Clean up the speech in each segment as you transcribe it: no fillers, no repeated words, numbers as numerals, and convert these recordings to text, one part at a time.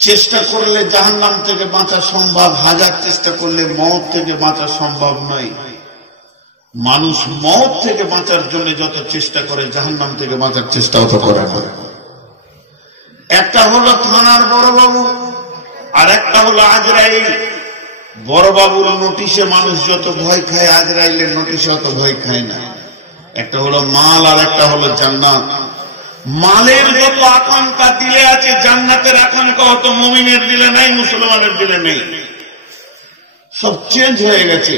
চেষ্টা করলে জাহান্নাম থেকে বাঁচা সম্ভব, হাজার চেষ্টা করলে মওত থেকে বাঁচা সম্ভব নয়। মানুষ মওত থেকে বাঁচার জন্য যত চেষ্টা করে জাহান্নাম থেকে বাঁচার চেষ্টা অত করে না। একটা হলো থানার বড়বাবু, আর একটা হলো আজরাইল। বড়বাবুর নোটিশে মানুষ যত ভয় খায়, আজরাইলের নোটিশে অত ভয় খায় না। একটা হলো মাল, আর একটা হলো জান্নাত। মালের যত আকাঙ্ক্ষা দিলে আছে, জান্নাতের আকাঙ্ক্ষা অত মুমিনের দিলে নাই, মুসলমানের দিলে নেই, সব চেঞ্জ হয়ে গেছে।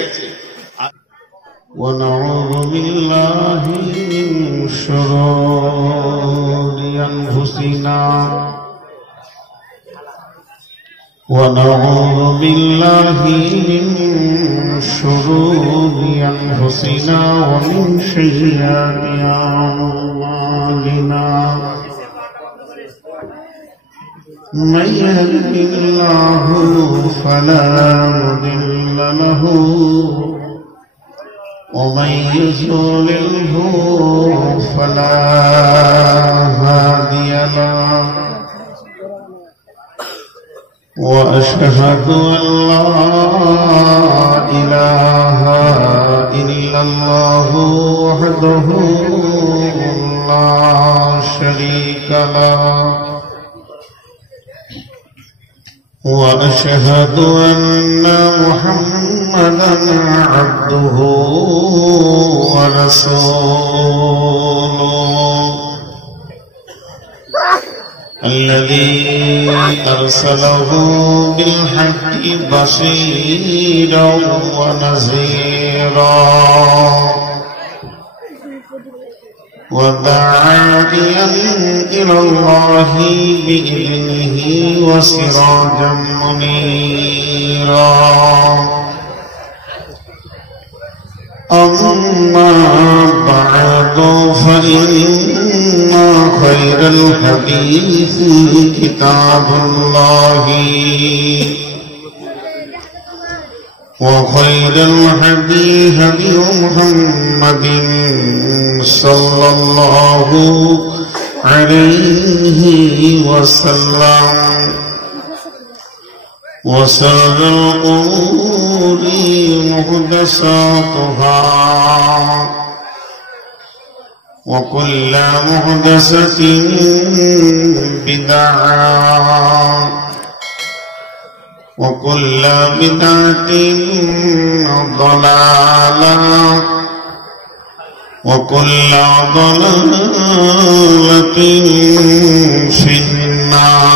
ونعوذ بالله من شرور أنفسنا ونعوذ بالله من شرور أنفسنا ومن سيئات أعمالنا من يهده الله فلا مضل له ومن يضلله فلا هادي له وأشهد أن لا إله إلا الله وحده لا شريك له وأشهد أن محمدا عبده ورسوله الذي أرسله بالحق بشيرا ونذيرا وداعيا إلى الله بإذنه وسراجا منيرا أما بعد فإن خير الحديث كتاب الله وخير الهدي هدي محمد صلى الله عليه وسلم وشر الأمور محدثاتها وكل محدثة بدعة وكل بدعة ضلالة وكل ضلالة في النار.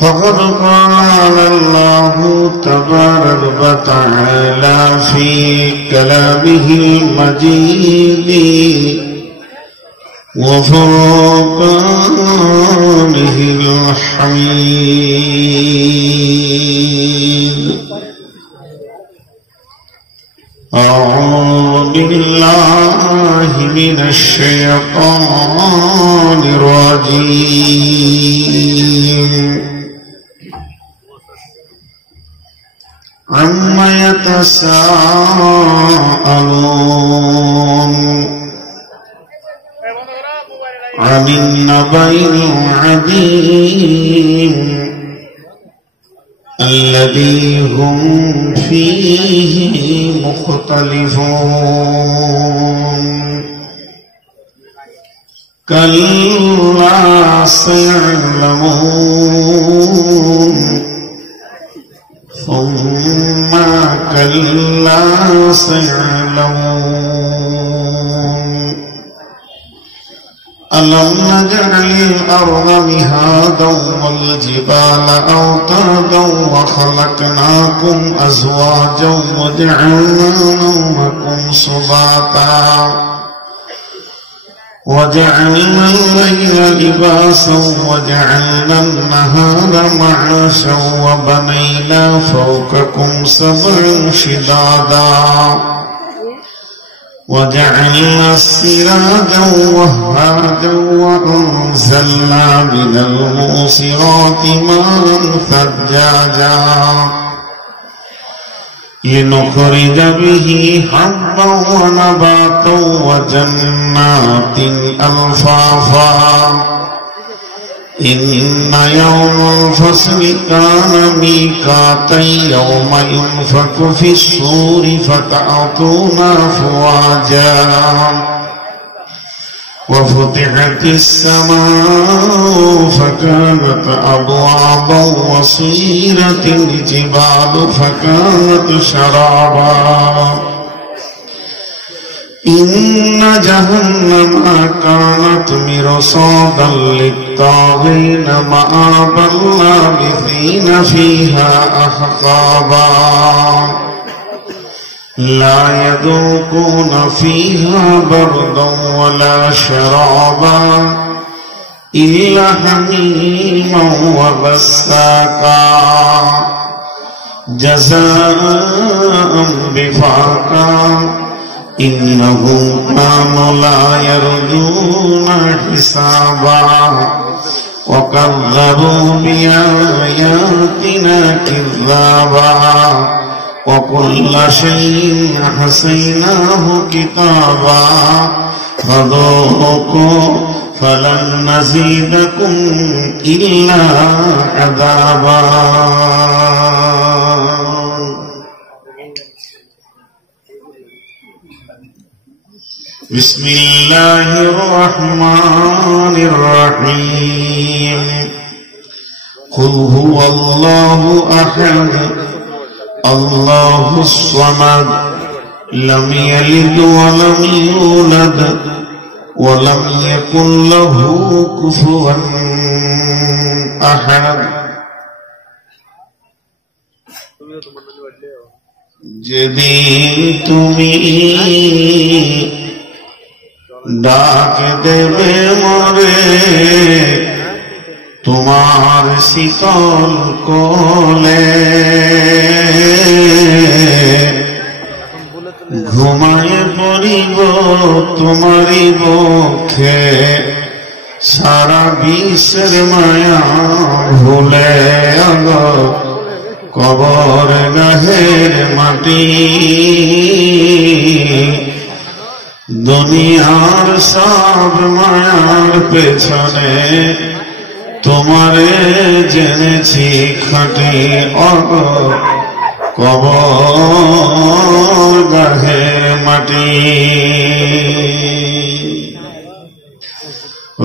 فقد قال الله تبارك وتعالى في كلامه المجيد وفرقانه الحميد. أعوذ بالله من الشيطان الرجيم. عما يتساءلون عن النبأ العظيم الذي هم فيه مختلفون. كلا سيعلمون ثم كلا سيعلمون. ألم نجعل الأرض مهادا والجبال أوتادا وخلقناكم أزواجا وجعلنا نومكم سباتا وجعلنا الليل لباسا وجعلنا النهار معاشا وبنينا فوقكم سبعا شدادا وجعلنا السراجا وهاجا وأنزلنا من المعصرات ماء ثجاجا لنخرج به حبا ونباتا وجنات ألفافا إن يوم الفصل كان ميقاتا يوم ينفخ في الصور فتأتون أفواجا وفتحت السماء فكانت أبوابا وسيرت الجبال فكانت شرابا إن جهنم كانت مرصادا للطاغين مآبا لابثين فيها أحقابا لا يذوقون فيها بردا ولا شرابا إلا حميما وغساقا جزاء بفاقا إنهم كانوا لا يرجون حسابا وكذبوا بآياتنا كذابا وكل شيء أحصيناه كتابا فذوقوا فلن نزيدكم إلا عذابا بسم الله الرحمن الرحيم قل هو الله أحد الله الصمد لم يلد ولم يولد ولم يكن له كفوا أحد যেদিন তুমি ডাক দেবে মরে তোমার শীতল কোলে ঘুমায় পড়িব তোমারই বক্ষে সারা বিশ্বের মায়া ভুলে আগ কবর গাহের মাটি দুনিয়ার সব মায়ার পেছনে তোমারে জেনেছি খাঁটি অগ কবর গাহের মাটি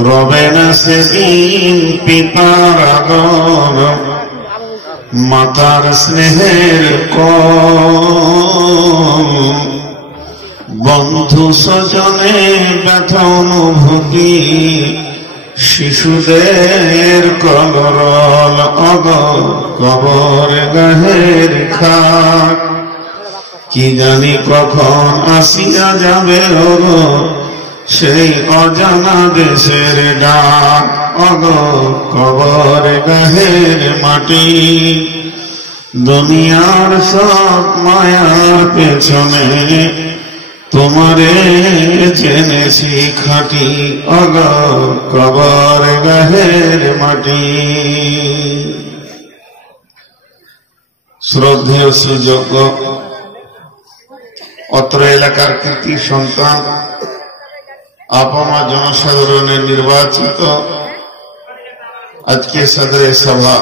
রবে না সেদিন পিতার আদর মাতার স্নেহের কল বন্ধু স্বজনে ব্যথা অনুভূতি শিশুদের কলরল অগ কবর গাহের খাক কি জানি কখন আসিয়া যাবে অগ সেই অজানা দেশের ডাক অগ কবর গাহের মাটি দুনিয়ার সব মায়ার পেছনে তোমারে জেনেছি খাঁটি অগ কবর গাহের মাটি শ্রদ্ধেয় সুযোগ্য অত্র এলাকার কৃতি সন্তান আপমা জনসাধারণের নির্বাচিত আজকে সদরে সভা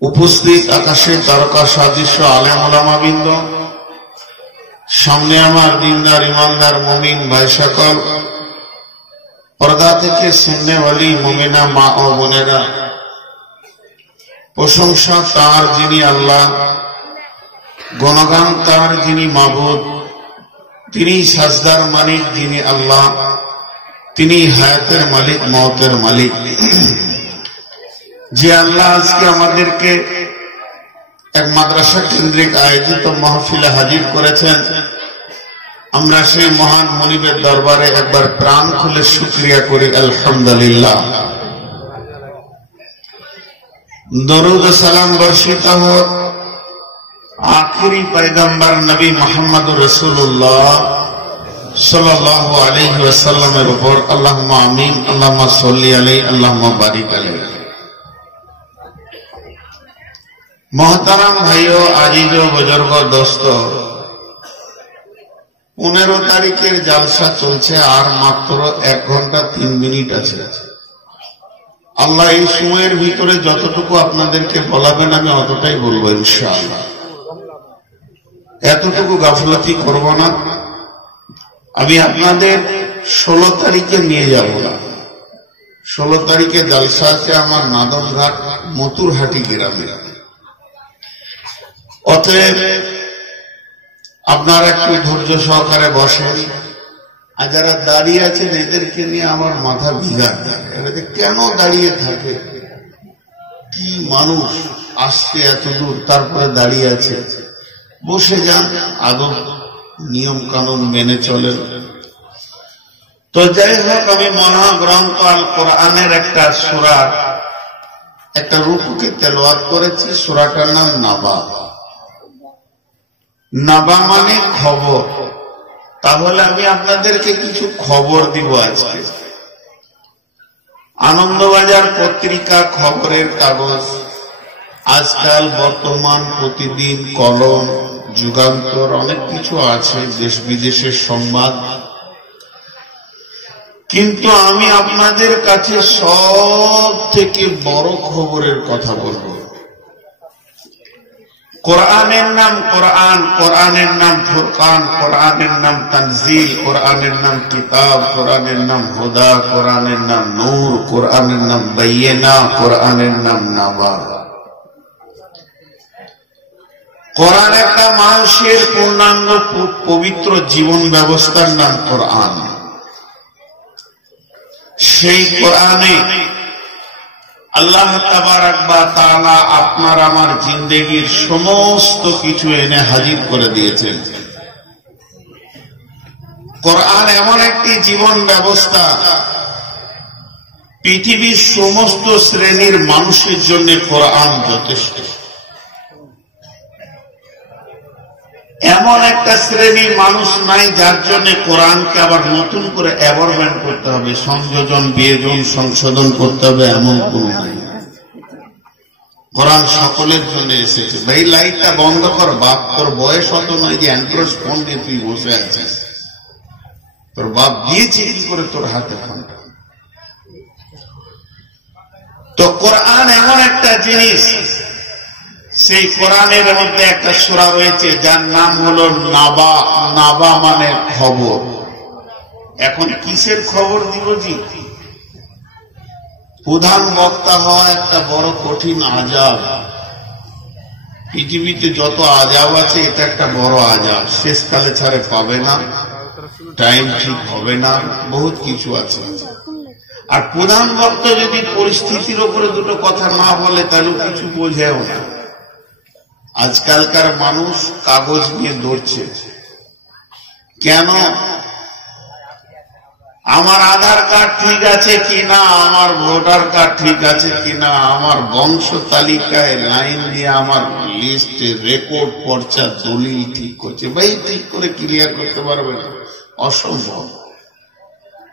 উপস্থিত আকাশের তারকা সাদৃশ্য আলেম ওলামাবৃন্দ সামনে আমার দিনদার ইমানদার মুমিন ভাই সকল পর্দা থেকে শুননেওয়ালি মুমিনা মা ও বোনেরা প্রশংসা তার যিনি আল্লাহ গুণগান তার যিনি মাবুদ তিনি সাজদার মালিক যিনি আল্লাহ তিনি হায়াতের মালিক মওতের মালিক যে আল্লাহ আজকে আমাদেরকে এক মাদ্রাসা কেন্দ্রিক আয়োজিত মাহফিলে হাজির করেছেন আমরা সেই মহান মুনিবের দরবারে একবার প্রাণ খুলে শুকরিয়া করি আলহামদুলিল্লাহ দরুদ সালাম বর্ষিত হোক आखिरी पैगंबर नबी मोहम्मद रसूलुल्लाह सल्लल्लाहु अलैहि वसल्लमेर ऊपर अल्लाहुम्मा आमीन अल्लाहुम्मा सल्ली अलैहि अल्लाहुम्मा बारिक अलैहि मोहतरम भाइयों, आजीजो, बुजुर्गो, दोस्तों, 15 तारीखेर जलसा चलছে আর মাত্র 1 ঘন্টা 3 মিনিট আছে। আল্লাহ এই সময়ের ভিতরে যতটুকু আপনাদেরকে বলাবেন আমি অতটাই বলবো ইনশাআল্লাহ। এতটুকু গাফলতি করব না। আমি আপনাদের 16 তারিখে নিয়ে যাব না। 16 তারিখে জলসা আছে আমার নাদনঘাট মতুরহাটি গ্রামে। অতএব আপনারা একটু ধৈর্য সহকারে বসেন। আর যারা দাঁড়িয়ে আছেন এদেরকে নিয়ে আমার মাথা বিঘাত থাকে। এরা যে কেন দাঁড়িয়ে থাকে, কি মানুষ আসছে এত দূর তারপরে দাঁড়িয়ে আছে। বসে যান, আদব নিয়ম কানুন মেনে চলেন। তো যাই হোক, আমি মহাগ্রন্থ আল কোরআনের একটা সূরার একটা রুকুকে তেলাওয়াত করেছি। সূরাটার নাম নাবা। নাবা মানে খবর। তাহলে আমি আপনাদেরকে কিছু খবর দিব আজকে। আনন্দবাজার পত্রিকা, খবরের কাগজ, আজকাল বর্তমান, প্রতিদিন, কলম, যুগান্তর, অনেক কিছু আছে, দেশ বিদেশের সংবাদ। কিন্তু আমি আপনাদের কাছে সব থেকে বড় খবরের কথা বলবো। কোরআনের নাম কোরআন, কোরআনের নাম ফুরকান, কোরআনের নাম তানজিল, কোরআনের নাম কিতাব, কোরআনের নাম হুদা, কোরআনের নাম নূর, কোরআনের নাম বাইয়িনা, কোরআনের নাম নাবা। কোরআন একটা মানুষের পূর্ণাঙ্গ পবিত্র জীবন ব্যবস্থার নাম কোরআন। সেই কোরআনে আল্লাহ তাবারক ওয়া তাআলা আপনার আমার জিন্দেগীর সমস্ত কিছু এনে হাজির করে দিয়েছেন। কোরআন এমন একটি জীবন ব্যবস্থা, পৃথিবীর সমস্ত শ্রেণীর মানুষের জন্য কোরআন যথেষ্ট। এমন একটা শ্রেণীর মানুষ নাই যার জন্য কোরআনকে আবার নতুন করে অ্যামেন্ডমেন্ট করতে হবে, সংযোজন, বিয়োজন, সংশোধন করতে হবে, এমন কোন নাই। কোরআন সকলের জন্য এসেছে। ভাই লাইটটা বন্ধ কর বাপ, তোর বয়স অত নয় যে অ্যান্ড্রয়েড ফোন নিয়ে তুই বসে আছিস। তোর বাপ দিয়েছে কি করে তোর হাতে ফোনটা? তো কোরআন এমন একটা জিনিস, সেই কোরআনের মধ্যে একটা সূরা রয়েছে যার নাম হলো নাবা। নাবা মানে খবর। এখন কিসের খবর দিব জি? প্রধান বক্তা হওয়া একটা বড় কঠিন আযাব। পৃথিবীতে যত আযাব আছে এটা একটা বড় আযাব। শেষকালে ছাড়ে পাবে না, টাইম ঠিক হবে না, বহুত কিছু আছে। আর প্রধান বক্তা যদি পরিস্থিতির উপরে দুটো কথা না বলে তাহলে কিছু বোঝেও না। আজকালকার মানুষ কাগজ নিয়ে দৌড়ছে। কেন? আমার আধার কার্ড ঠিক আছে কিনা, আমার ভোটার কার্ড ঠিক আছে কিনা, আমার বংশ তালিকায় লাইন দিয়ে আমার লিস্টে রেকর্ড, পর্চা, দলিল ঠিক করছে। ভাই ঠিক করে ক্লিয়ার করতে পারবে না, অসম্ভব।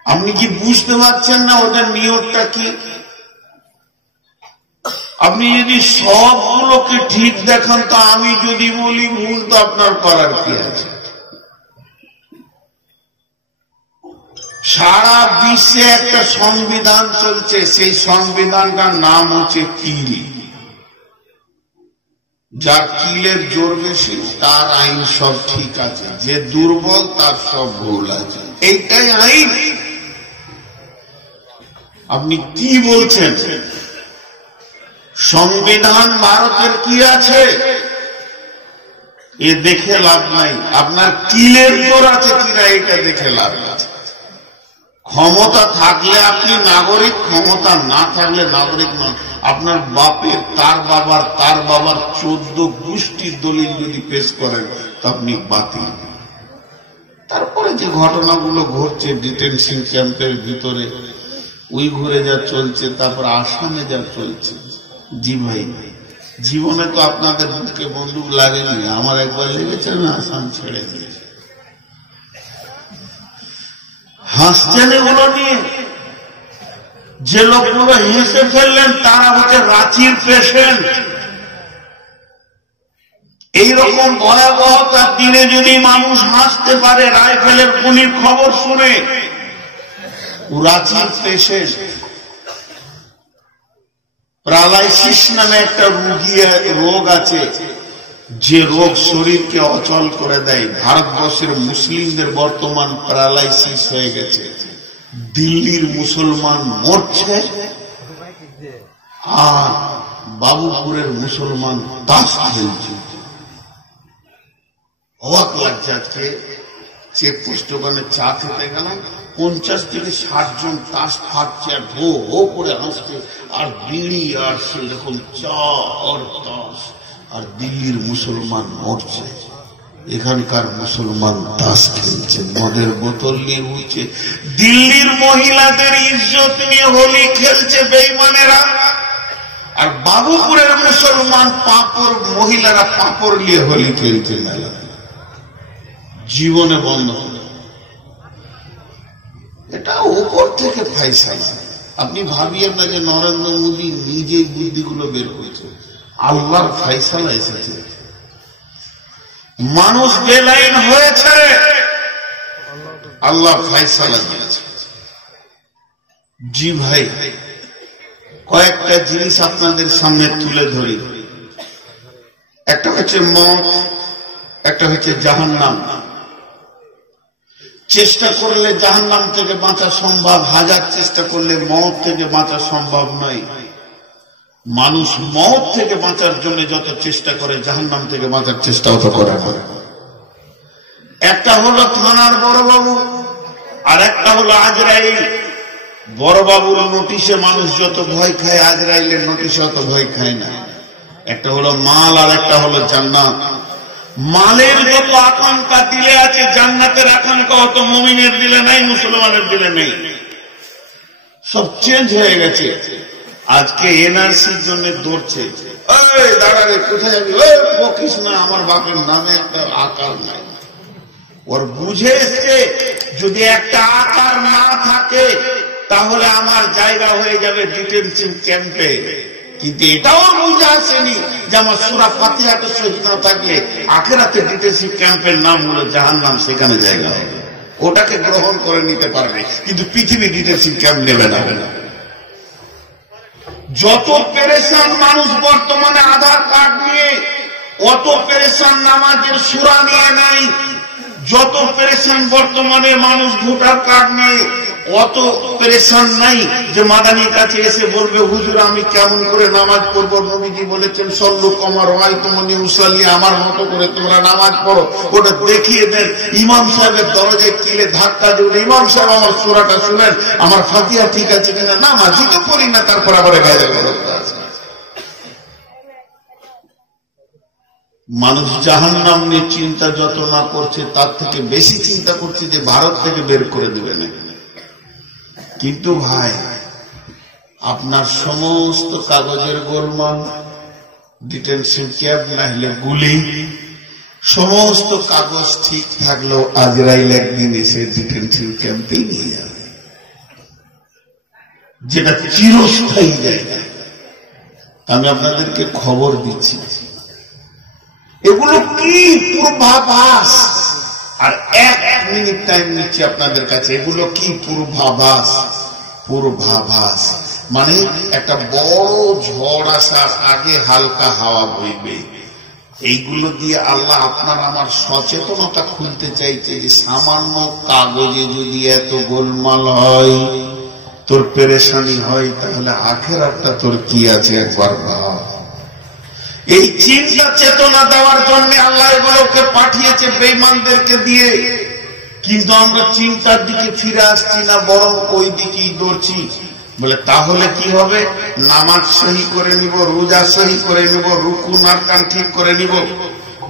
আপনি কি বুঝতে পারছেন না ওদের নিয়তটা কি? আপনি যদি সবগুলোকে ঠিক দেখান তো আমি যদি বলি ভুল, তো আপনার করার কি আছে? সারা বিশ্বে একটা সংবিধান চলছে, সেই সংবিধানটার নাম হচ্ছে কিল। যার কিলের জোর বেশি তার আইন সব ঠিক আছে, যে দুর্বল তার সব ভুল আছে। এইটাই আইন। আপনি কি বলছেন? সংবিধান ভারতের কি আছে এ দেখে লাভ নাই, আপনার কিলের জোর আছে কিনা এটা দেখে লাভ আছে। ক্ষমতা থাকলে আপনি নাগরিক, ক্ষমতা না থাকলে নাগরিক নন। আপনার বাপের, তার বাবার, তার বাবার 14 গোষ্ঠীর দলিল যদি পেশ করেন তো আপনি বাতিল। তারপরে যে ঘটনাগুলো ঘটছে ডিটেনশন ক্যাম্পের ভিতরে, উইঘুরে যা চলছে, তারপর আসামে যা চলছে, জি ভাই, জীবনে তো আপনাদের বুকে বন্দুক লাগেনি, আমার একবার লেগেছে, আমি আসাম ছেড়ে দিয়েছি। হাসছেন এগুলো নিয়ে? যে লোকগুলো হেসে ফেললেন তারা হচ্ছে রাঁচির পেশেন্ট। এইরকম ভয়াবহতার দিনে যদি মানুষ হাসতে পারে রাইফেলের গুলির খবর শুনে, রাঁচির পেশেন্ট প্যারালাইসিস নামে একটা রোগ আছে, যে রোগ শরীরকে অচল করে দেয়। ভারতবর্ষের মুসলিমদের বর্তমান প্যারালাইসিস হয়ে গেছে। দিল্লির মুসলমান মরছে আর বাবুপুরের মুসলমান তাস খেলছে। অবাক লাগছে। আজকে চেকপোস্ট ওখানে চা খেতে গেলাম, 50 থেকে 60 জন তাস খাচ্ছে আর হো হো করে হাসছে, আর বিড়ি আর সেরকম চা আর তাস, আর দিল্লির মুসলমান মরছে, এখানকার মুসলমান তাস খেলছে, মদের বোতল নিয়ে উঠছে। দিল্লির মহিলাদের ইজ্জত নিয়ে হোলি খেলছে বেঈমানেরা, আর বাবুপুরের মুসলমান পাপড় মহিলারা পাপড় নিয়ে হোলি খেলছে মেলা। জীবনে বন্ধ হলো। এটা উপর থেকে ফাইসালা। আপনি ভাবিয়েন না যে নরেন্দ্র মোদী নিজেই বুদ্ধিগুলো বের করেছে, আল্লাহর ফাইসালা এসেছে। মানুষ বেলাইন হয়েছে, আল্লাহ ফাইসালা দিয়েছে। জি ভাই, কয়েকটা জিনিস আপনাদের সামনে তুলে ধরি। একটা হচ্ছে মত, একটা হচ্ছে জাহান্নাম। চেষ্টা করলে জাহান্নাম থেকে বাঁচা সম্ভব, হাজার চেষ্টা করলে মত থেকে বাঁচা সম্ভব নয়। মানুষ মত থেকে বাঁচার জন্য যত চেষ্টা করে, জাহান্নাম থেকে বাঁচার চেষ্টা অত করে না। একটা হলো থানার বড়বাবু, আর একটা হলো আজরাইল। বড়বাবুর নোটিশে মানুষ যত ভয় খায়, আজরাইলের নোটিশে অত ভয় খায় না। একটা হলো মাল, আর একটা হলো জান্নাত। মালের যত আকাঙ্ক্ষা দিলে আছে, জান্নাতের আকাঙ্ক্ষা অত মুমিনের দিলে নাই, মুসলমানের দিলে নেই। সব চেঞ্জ হয়ে গেছে। আজকে এনআরসির জন্য দৌড়ছে। দাঁড়া রে, কোথায় যাবি? বকিস না, আমার বাপের নামে একটা আকার নাই। ওর বুঝে এসছে যদি একটা আকার না থাকে তাহলে আমার জায়গা হয়ে যাবে ডিটেনশন ক্যাম্পে। কিন্তু এটাও বুঝে আসেনি যে আমার সূরা ফাতিহাটা শহীদ না থাকলে আখিরাতে ডিটেনশন ক্যাম্পের নাম হলো জাহান্নাম, সেখানে জায়গা হবে। ওটাকে গ্রহণ করে নিতে পারবে, কিন্তু পৃথিবী ডিটেনশন ক্যাম্প নেবে না। যত পেরেশান মানুষ বর্তমানে আধার কার্ড নিয়ে, অত পেরেশান নামাজের সূরা নিয়ে নাই। যত পেরেশান বর্তমানে মানুষ ভোটার কার্ড নিয়ে, অত পেরেশান নাই যে মাদানির কাছে এসে বলবে হুজুর আমি কেমন করে নামাজ পড়বো। নবীজি বলেছেন সল্লু কামা রাআইতুমুনি উসাল্লি, আমার মতো করে তোমরা নামাজ পড়ো। ওটা দেখিয়ে দেন। ইমাম সাহেবের দরজায় কিলে ধাক্কা দেবেন, ইমাম সাহেব আমার সূরাটা শুনেন, আমার ফাতিহা ঠিক আছে কিনা। নামাজই তো পড়ি না, তারপর আবার গায়ে মানুষ জাহান্নাম নিয়ে চিন্তা যত না করছে, তার থেকে বেশি চিন্তা করছে যে ভারত থেকে বের করে দেবে না। কিন্তু ভাই, আপনার সমস্ত কাগজের গোলমাল, ডিটেনশন ক্যাম্প না হলে গুলি, সমস্ত কাগজ ঠিক থাকলেও আজরাইল একদিন এসে ডিটেনশন ক্যাম্পে নিয়ে যাবে, যেটা চিরস্থায়ী জায়গা। আমি আপনাদেরকে খবর দিচ্ছি, এগুলো কি পূর্বাভাস। আর এক মিনিট টাইম নিচ্ছি আপনাদের কাছে। এগুলো কি পূর্বাভাস? পূর্বাভাস মানে একটা বড় ঝড় আসার আগে হালকা হাওয়া বইবে। এইগুলো দিয়ে আল্লাহ আপনার আমার সচেতনতা খুলতে চাইছে যে সামান্য কাগজে যদি এত গোলমাল হয়, তোর পেরেশানি হয়, তাহলে আখেরাতটা তোর কি আছে একবার ভাব। এই চিন্তা চেতনা দেওয়ার জন্য আল্লাহ এগুলোকে পাঠিয়েছে বেঈমানদেরকে দিয়ে। কিন্তু আমরা চিন্তার দিকে ফিরে আসছি না, বরং ওই দিকেই দৌড়ছি। বলে তাহলে কি হবে? নামাজ সহি করে নিব, রোজা সহি করে নিব, রুকু আরকান ঠিক করে নিব।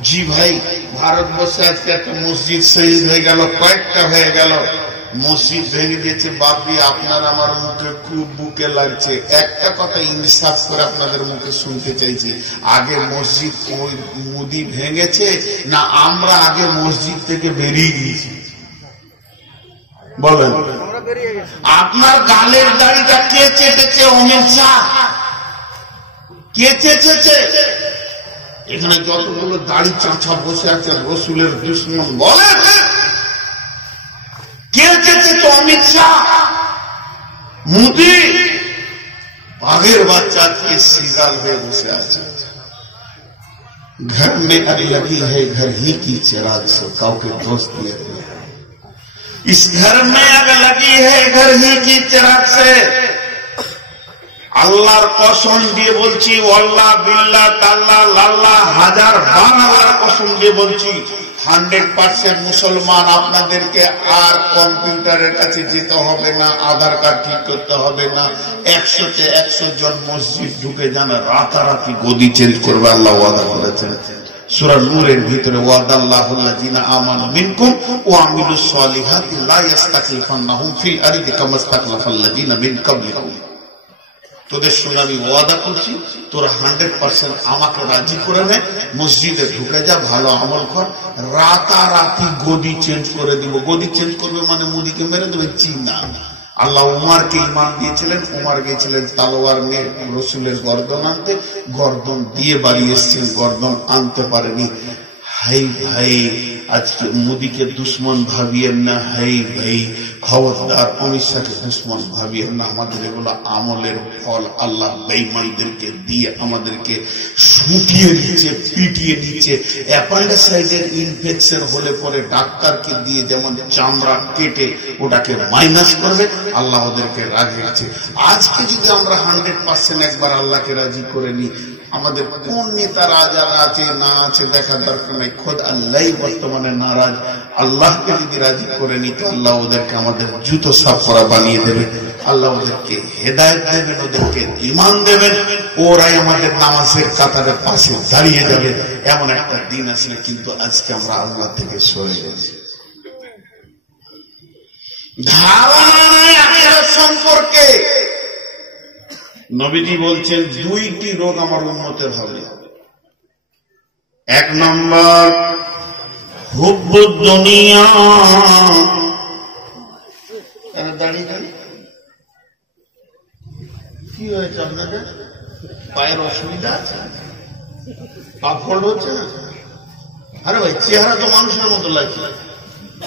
জি ভাই, ভারতবর্ষে আজকে একটা মসজিদ শহীদ হয়ে গেল, কয়েকটা হয়ে গেল, মসজিদ ভেঙে দিয়েছে। বাপি, আপনার আমার মুখে খুব বুকে লাগছে। একটা কথা ইনসাফ করে আপনাদের মুখে শুনতে চাইছি, আগে মসজিদ ওই মোদি ভেঙেছে না আমরা আগে মসজিদ থেকে বেরিয়ে গিয়েছি? বলেন, আপনার গালের দাড়িটা কে চেটেছে? অমিত শাহ। কে চেটেছে? এখানে যতগুলো দাড়ি চাঁচা বসে আছে রসুলের দুশ্মন বলেন, কে চেয়েছে? তো অমিত শাহ, মোদি, বাঘের বাচ্চা কে সিগাল হয়ে বসে আছে। घर में आग लगी है घर ही की चिराग से, काउके दोस्त दिए इस घर में आग लगी है घर ही की चिराग से। আল্লাহর কসম দিয়ে বলছি, ওয়াল্লাহ বিল্লাহ তাল্লাহ লাল্লাহ হাজার বার আল্লাহর কসম দিয়ে বলছি, 100% মুসলমান আপনাদেরকে আর কম্পিউটারের কাছে যেতে হবে না, আধার কার্ড ঠিক করতে হবে না। 100-তে 100 জন মসজিদ ঢুকে যান, রাতারাতি গদি চেঞ্জ করবে আল্লাহ ওয়াদা করেছেন। সূরা নূরের ভিতরে ওয়াদাল্লাহুল্লাযিনা আমানু মিনকুম ওয়া আমিলুস সলিহাতি লা ইস্তাখলিফান্নাহুম ফিল আরদি কামা ইস্তাখলাফাল্লাযিনা মিন কাবলিকুম। তোদের সঙ্গে আমি ওয়াদা করছি, তোরা 100% আমাকে রাজি করে নে, মসজিদে ঢুকে যা, ভালো আমল কর, রাতারাতি গদি চেঞ্জ করে দিব। গদি চেঞ্জ করবে মানে মোদিকে মেরে দেবে? চিন্তা। আল্লাহ উমারকে ইমান দিয়েছিলেন, উমার গিয়েছিলেন তালোয়ার নিয়ে রসুলের গর্দন আনতে, গর্দন দিয়ে বাড়ি এসছেন, গর্দন আনতে পারেনি। হাই ভাই, আজকে মোদিকে দুশ্মন ভাবিয়েন না। হাই ভাই, খবরদার অমিত শাহকে দুশ্মন ভাবিয়েন না। আমাদের এগুলো আমলের ফল। আল্লাহ বেঈমানদেরকে দিয়ে আমাদেরকে শুটিয়ে নিচ্ছে, পিটিয়ে নিচ্ছে। অ্যাপেন্ডিসাইটিসের ইনফেকশন হলে পরে ডাক্তারকে দিয়ে যেমন চামড়া কেটে ওটাকে মাইনাস করবে, আল্লাহ ওদেরকে রাজি আছে। আজকে যদি আমরা 100% একবার আল্লাহকে রাজি করে নিই, আমাদের কোন নেতা রাজা আছে না আছে দেখার দরকার নাই, খোদ আল্লাহ বর্তমানে নারাজ। আল্লাহকে যদি রাজি করে নিতে, আল্লাহ ওদেরকে আমাদের জুতো সাফ করা বানিয়ে দেবে, আল্লাহ ওদেরকে হেদায়েত দেবেন, ওদেরকে ঈমান দেবেন, ওরাই আমাদের নামাজের কাতারের পাশে দাঁড়িয়ে যাবে। এমন একটা দিন আসলে, কিন্তু আজকে আমরা আল্লাহ থেকে সরে গেছি। ধারণা নাই আখিরাত সম্পর্কে। নবীজি বলছেন 2টি রোগ আমার উম্মতের হবে। 1 নম্বর হুব্বুদ দুনিয়া। দাঁড়িয়ে কি হয়েছে আপনাদের? পায়ের অসুবিধা আছে? পা ফোল্ড হচ্ছে না? আরে ভাই, চেহারা তো মানুষের মতো লাগছে,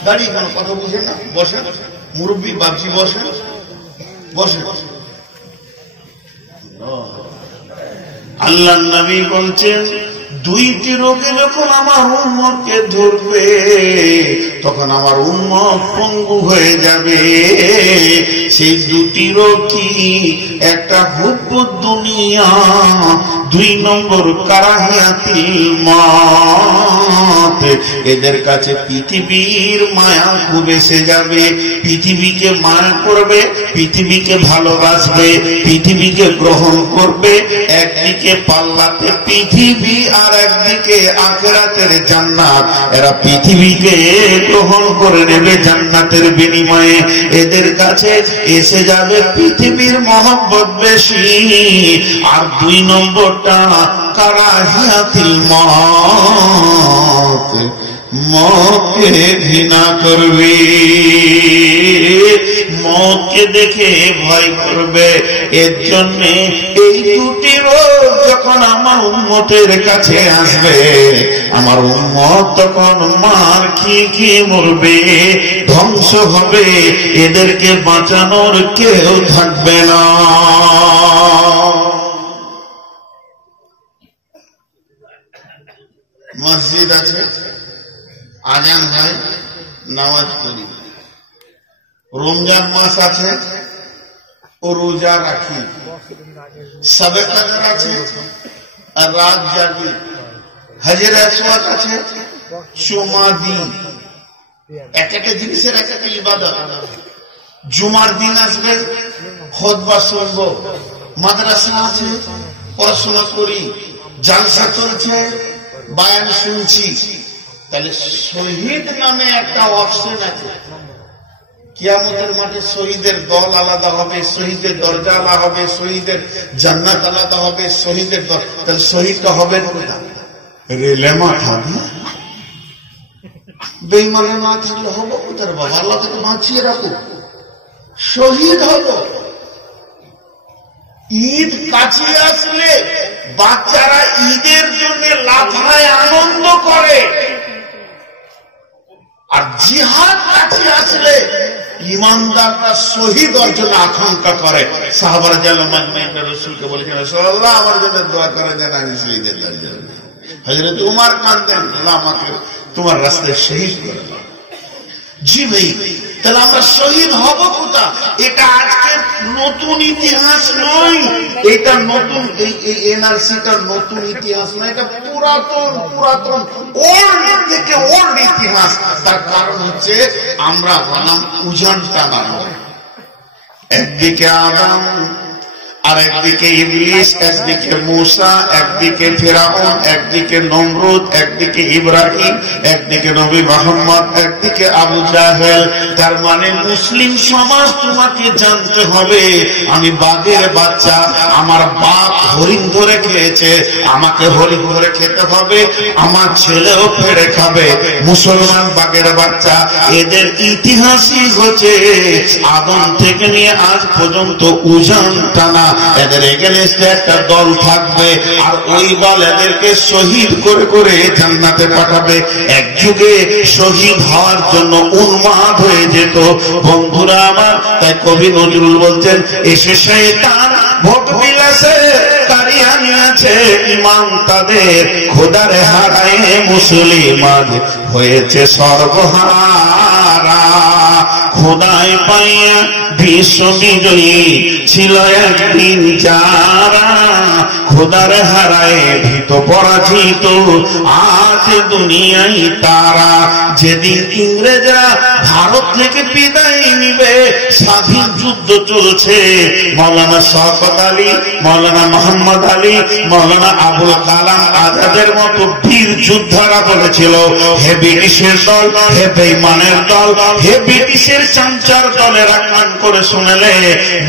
দাঁড়িয়ে কেন? কথা বুঝে না? বসে, মুরব্বী বাপজি বসে, বসে। আল্লাহ নবী বলছেন 2টি রোগে যখন আমার উম্মতকে ধরবে, তখন আমার উম্মত পঙ্গু হয়ে যাবে। সেই 2টি রোগ কি? একটা হুব্বুদ দুনিয়া, 2 নম্বর কারাহিয়াতিল মওত। এদের কাছে পৃথিবীর মায়া খুব এসে যাবে, পৃথিবীকে মায়া করবে, পৃথিবীকে ভালোবাসবে, পৃথিবীকে গ্রহণ করবে। একদিকে পাল্লাতে পৃথিবী আর একদিকে আখিরাতের জান্নাত। এরা পৃথিবীকে গ্রহণ করে নেবে জান্নাতের বিনিময়ে। এদের কাছে এসে যাবে পৃথিবীর মহব্বত বেশি। আর 2 নম্বরটা কারাহিয়াতিল মওত, মওতকে ঘৃণা করবে, মওতকে দেখে ভয় করবে। এর জন্য এই 2টি রোগ যখন আমার উম্মতের কাছে আসবে, আমার উম্মত তখন মার খেয়ে মরবে, ধ্বংস হবে, এদেরকে বাঁচানোর কেউ থাকবে না। মসজিদ আছে, আজান হয়, নামাজ পড়ি। রমজান মাস আছে, ও রোজা রাখি। সবে কদর আছে, আর রাত জাগি। হজের আসওয়াদ আছে, চুমা দিন। এক একটা জিনিসের এক একটা ইবাদত। জুমার দিন আসবে, খুতবা শুনব। মাদ্রাসা আছে, পড়াশোনা করি। জালসা চলছে, বায়ান শুনছি। তাহলে শহীদ নামে একটা অপশন আছে। কিয়ামতের মাঠে শহীদের দল আলাদা হবে, শহীদের দরজা আলাদা হবে, শহীদের জান্নাত আলাদা হবে, শহীদের দল। তাহলে শহীদটা হবে রেলে মাঠাবে, বেঈমানে না থাকলে হবো কোথায় বাবা? আল্লাহ থেকে বাঁচিয়ে রাখো, শহীদ হব। ঈদ কাছে আসলে বাচ্চারা ঈদের জন্য লাফায় আনন্দ করে, আর জিহাদ কাছে আসলে ইমানদাররা শহীদ অর্জনে আকাঙ্ক্ষা করে। সাহাবারা রাসূলকে বলেছেন, রাসূলুল্লাহ আমার জন্য দোয়া করেন যেন আমি শহীদের দরজা। হযরত উমর কাঁদেন, আল্লাহ আমাকে তোমার রাস্তায় শহীদ করে দাও। জি ভাই, তাহলে আমরা শহীদ হব কোথা? এটা আজকের নতুন ইতিহাস নয়, এটা নতুন এই এনআরসিটা নতুন ইতিহাস নয়, এটা পুরাতন ওল্ড থেকে ওল্ড ইতিহাস। তার কারণ হচ্ছে আমরা হলাম উজান টানানো। একদিকে আদম, আর একদিকে ইবলিস, একদিকে মূসা, একদিকে ফিরআউন, একদিকে নমরুদ, একদিকে ইব্রাহিম, একদিকে নবী মুহাম্মদ, একদিকে আবু জাহেল। তার মানে মুসলিম সমাজ তোমাকে জানতে হবে আমি বাঘের বাচ্চা, আমার বাপ হরিণ ধরে খেয়েছে, আমাকে হরিণ ধরে খেতে হবে, আমার ছেলেও ফেড়ে খাবে। মুসলমান বাঘের বাচ্চা, এদের ইতিহাসই হচ্ছে আদম থেকে নিয়ে আজ পর্যন্ত উজান টানা। এদের এগেনস্টে একটা দল থাকবে, আর ওই দল এদেরকে শহীদ করে করে জান্নাতে পাঠাবে। এক যুগে শহীদ হওয়ার জন্য উন্মাদ হয়ে যেত বন্ধুরা আমার। তাই কবি নজরুল বলছেন, এসে শয়তান ভোগ বিলাসে তারিয়া নিয়েছে ইমান তাদের, খোদারে হারায় মুসলিমান হয়েছে সর্বহারা। খোদায় পাইয়া বিশ্ব বিজয়ী ছিল একদিন যারা, খোদার হারায় ভীত পরাজিত আজ দুনিয়ায় তারা। যেদিন ইংরেজরা ভারত থেকে বিদায় নিবে, স্বাধীন যুদ্ধ চলছে, মৌলানা শওকত আলী, মৌলানা মোহাম্মদ আলী, মৌলানা আবুল কালাম আজাদের মতো বীর যোদ্ধারা বলেছিল, হে ব্রিটিশের দল, হে বেঈমানের দল, হে ব্রিটিশের চামচার দলেরা, কান করে শুনলে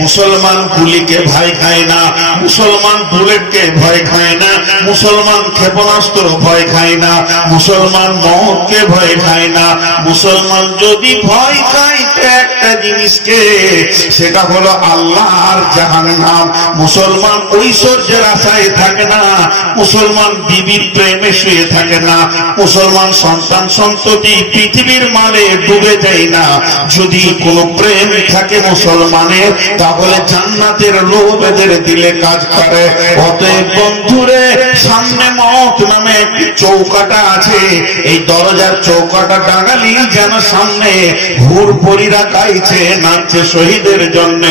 মুসলমান গুলিকে ভয় খায় না, মুসলমান বুলেটকে ভয় খায় না, মুসলমান ক্ষেপণাস্ত্র ভয় খায় না, মুসলমান মওতকে ভয় খায় না। মুসলমান যদি ভয় খায় একটা জিনিসকে, সেটা হলো আল্লাহর জাহান্নাম। মুসলমান ঐশ্বর্যের আশায় থাকে না, মুসলমান বিবির প্রেমে শুয়ে থাকে না, মুসলমান সন্তান সন্ততি পৃথিবীর মালে ডুবে যায় না। যদি কোনো প্রেম থাকে মুসলমানের, তাহলে জান্নাতের লোভ এদের দিলে কাজ করে। অতএব বন্ধুরে, সামনে মওত নামে একটি চৌকাটা আছে, এই দরজার চৌকাটা ডাঙালি যেন সামনে হুর পরীরা গাইছে, নাচছে শহীদের জন্য,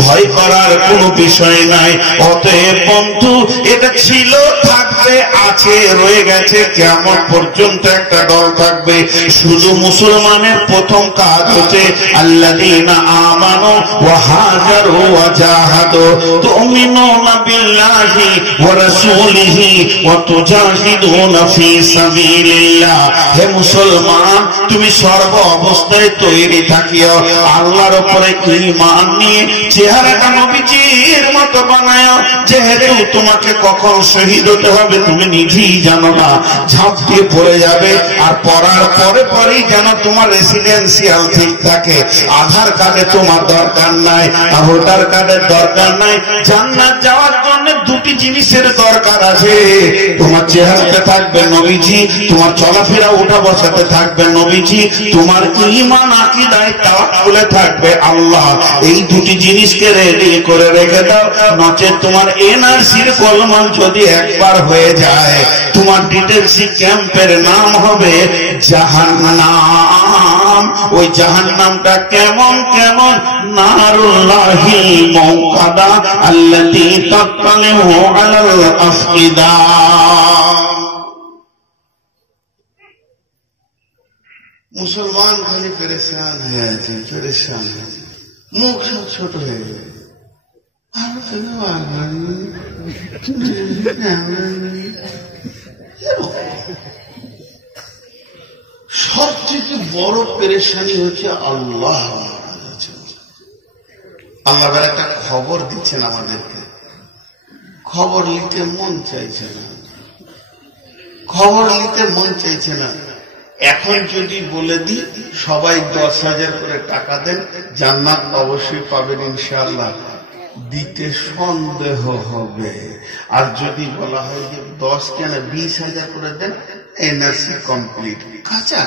ভয় করার কোনো বিষয় নাই। অতএব বন্ধু, এটা ছিল, থাকবে, আছে, রয়ে গেছে, কিয়ামত পর্যন্ত একটা দল থাকবে। শুধু মুসলমানের প্রথম কাজ হচ্ছে আল্লাযীনা আমানু ওয়া হাজারু ওয়া জাহাদু তুমিনুনা বিল্লাহি ওয়া রাসূলিহি ওয়া তুজাহিদুনা ফি সাবিলিল্লাহ। হে মুসলমান, তুমি সর্ব অবস্থায় তৈরি থাকিও, আল্লাহর উপরে ঈমান নিয়ে চেহারাটা নবীজির মতো বানাও। যেহেতু তোমাকে কখন শহীদ হতে হবে তুমি নিজেই জানো না, ঝাঁপ দিয়ে পড়ে যাবে। আর পড়ার পরে পরেই যেন তোমার রেসিডেন্সিয়াল ঠিক থাকে। আধার কার্ডে তোমার দরকার নাই, ভোটার কার্ডের দরকার নাই। জান্নাত যাওয়ার জন্য দুটি জিনিসের দরকার আছে, তোমার চেহারাতে থাকবে নবীজি, তোমার চলাফেরা উঠা বসাতে থাকবে নবীজি, তোমার ঈমান আকীদায় তাওয়াক্কুলে থাকবে আল্লাহ। এই দুটি জিনিসকে রেডি করে রেখে দাও, নচেত তোমার এনআরসির কলম যদি একবার হয়ে যায়, তোমার ডিটেলসি ক্যাম্পের নাম হবে জাহান্নাম। ওই জাহান্নামটা কেমন কেমন? নারুল্লাহি মুকাদা আল্লাতী তাত্তালিউ আলাল আফইদা। মুসলমান খালি পেরেশান হয়ে আছে, পেরেশান, মুখ সব ছোট হয়ে যায়। সব থেকে বড় পেরেশানি হচ্ছে আল্লাহ। আল্লাহ একটা খবর দিচ্ছেন আমাদেরকে, খবর নিতে মন চাইছে না, খবর নিতে মন চাইছে না। এখন যদি বলে দিই সবাই 10,000 করে টাকা দেন, জান্নাত অবশ্যই পাবেন ইনশাআল্লাহ, দিতে সন্দেহ হবে। আর যদি বলা হয় যে 10 কেন 20,000 করে দেন, এনআরসি কমপ্লিট, কাঁচা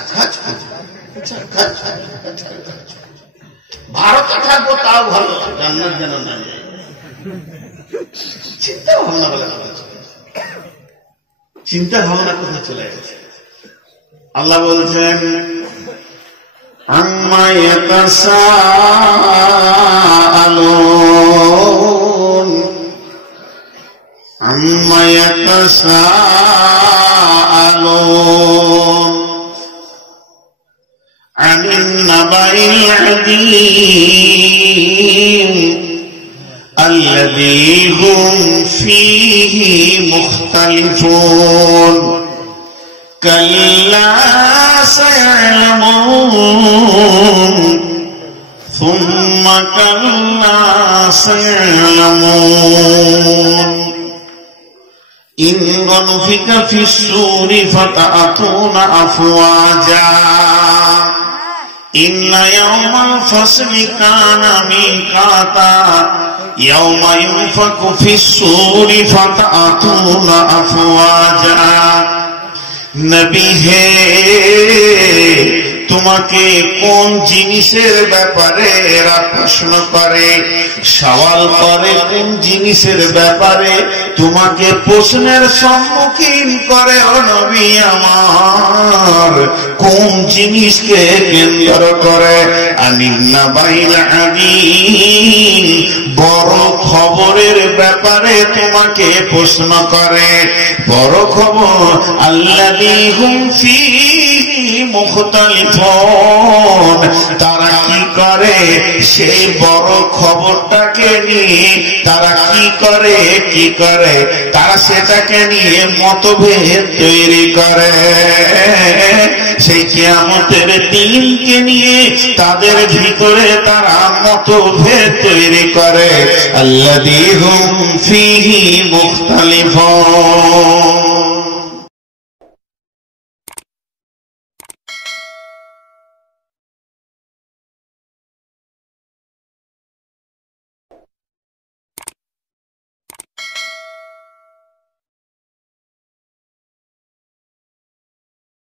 ভারতে থাকবো তাও ভালো, জান্নাত যেন না যায়। চিন্তা ভাবনা কোথায় চলে গেছে। আল্লাহ বলছেন আম্মা ইয়াতাসাআলুন আনিন নাবাইল আযীম الذي هم فيه مختلفون كلا سيعلمون ثم كلا سيعلمون إن نفخ في الصور فتأتون أفواجا إن يوم الفصل كان ميقاتا يوم ينفخ في الصور فتأتون أفواجا নবী হে, তোমাকে কোন জিনিসের ব্যাপারে এরা প্রশ্ন করে, সওয়াল করে কোন জিনিসের ব্যাপারে, তোমাকে প্রশ্নের সম্মুখীন করে ও নবী আমার, কোন জিনিসকে কেন্দ্র করে। আনিন্নাবাইল আযীম, বড় খবরের ব্যাপারে তোমাকে প্রশ্ন করে, বড় খবর। আল্লাযী হুম ফীহি মুখতালিফুন, তারা কি করে সেই বড় খবরটাকে নিয়ে তারা কি করে তারা সেটাকে নিয়ে মতভেদ তৈরি করে। সেই কিয়ামতের দিনকে নিয়ে তাদের ভিতরে তারা মতভেদ তৈরি করে। আল্লাযী হুম ফীহি মুখতালিফুন।